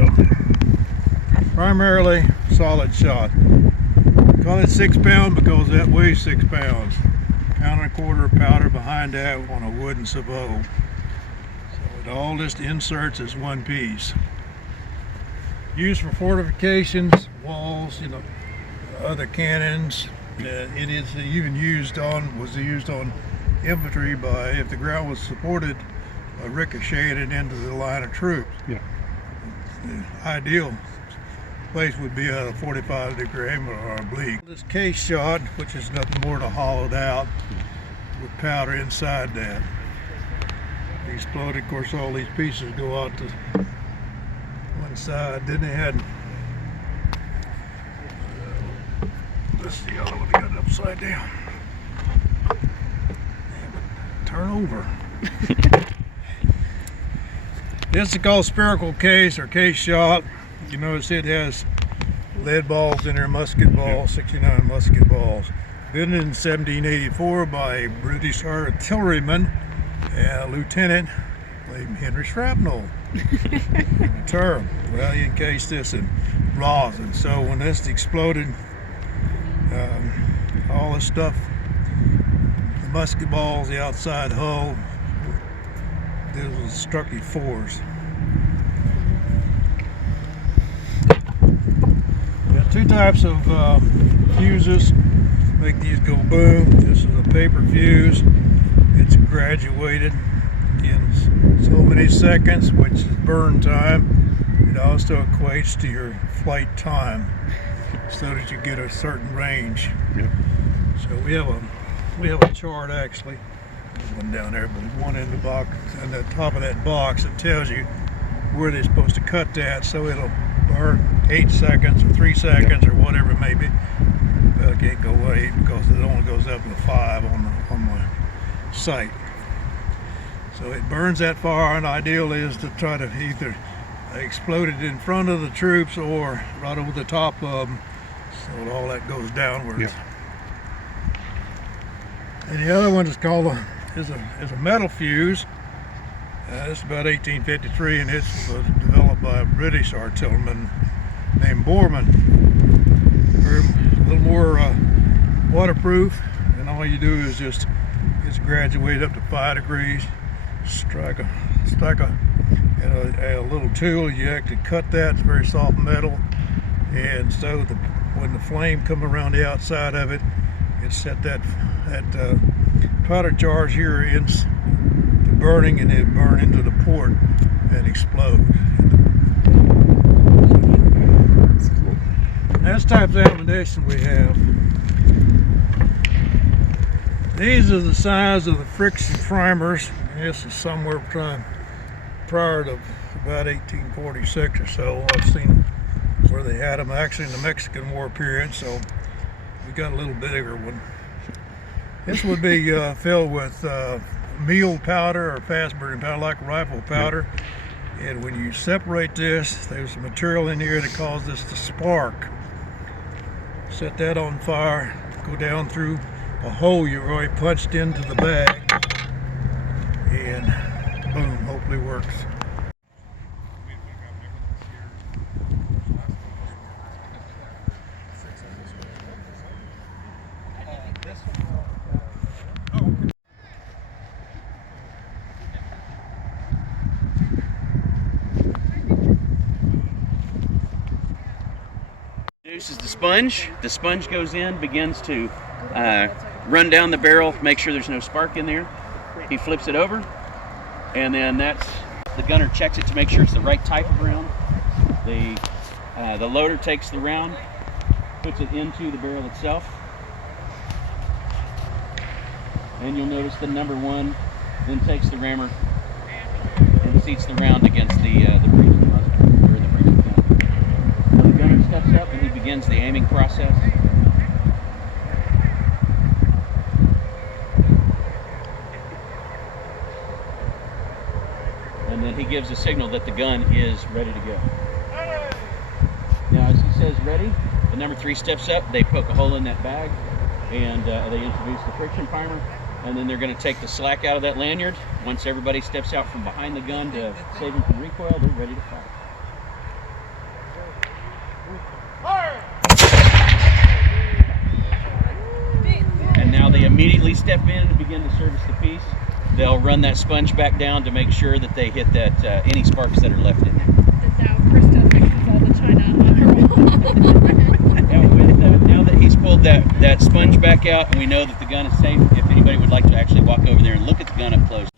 So primarily solid shot. Call it 6 pound because that weighs 6 pounds. Pound and a quarter of powder behind that on a wooden sabot. So it all just inserts as one piece. Used for fortifications, walls, other cannons. It is even was used on infantry by, if the ground was supported, ricocheted into the line of troops. Yeah. The ideal place would be a 45-degree angle or oblique. This case shot, which is nothing more than hollowed out with powder inside that. Exploded, of course, all these pieces go out to one side. Then they had this is the other one, they got it upside down. Damn it. Turn over. This is called spherical case or case shot. You notice it has lead balls in there, musket balls, 69 musket balls. Invented in 1784 by a British artilleryman and lieutenant named Henry Shrapnel. The term. Well, he encased this in rosin. So when this exploded, all this stuff, the musket balls, the outside hull, this was struck at force. We got two types of fuses make these go boom. This is a paper fuse. It's graduated in so many seconds, which is burn time. It also equates to your flight time, so that you get a certain range. Yep. So we have a chart actually. There's one down there, but there's one in the box, and the top of that box that tells you where they're supposed to cut that, so it'll burn 8 seconds or 3 seconds or whatever it may be. Well, it can't go 8 because it only goes up to 5 on my sight. So it burns that far, and the ideal is to try to either explode it in front of the troops or right over the top of them, so that all that goes downwards. Yep. And the other one is called is a metal fuse. It's about 1853, and it was developed by a British artilleryman named Borman. A little more waterproof, and all you do is just graduate up to 5 degrees. Strike a little tool. You actually cut that. It's very soft metal, and so when the flame come around the outside of it, it set that powder charge here into burning, and it burn into the port and explode. And that's the type of ammunition we have. These are the size of the friction primers. This is somewhere prior to about 1846 or so. I've seen where they had them actually in the Mexican War period, so we got a little bigger one. This would be filled with meal powder or fast burning powder, like rifle powder. And when you separate this, there's a material in here that causes this to spark. Set that on fire, go down through a hole you've already punched into the bag, and boom, hopefully works. Introduces the sponge. The sponge goes in, begins to run down the barrel, make sure there's no spark in there. He flips it over, and then the gunner checks it to make sure it's the right type of round. The loader takes the round, puts it into the barrel itself, and you'll notice the number 1 then takes the rammer and seats the round against the breech of the muzzle, or the breech of the gun. So the gunner steps up and he begins the aiming process. And then he gives a signal that the gun is ready to go. Now, as he says ready, the number 3 steps up, they poke a hole in that bag, and they introduce the friction primer, and then they're going to take the slack out of that lanyard. Once everybody steps out from behind the gun to save him from recoil, they're ready to fire. And now they immediately step in and begin to service the piece. They'll run that sponge back down to make sure that they hit that any sparks that are left in there. Now Krista fixes all the china on her wall. Now that he's pulled that sponge back out and we know that the gun is safe, if anybody would like to actually walk over there and look at the gun up close,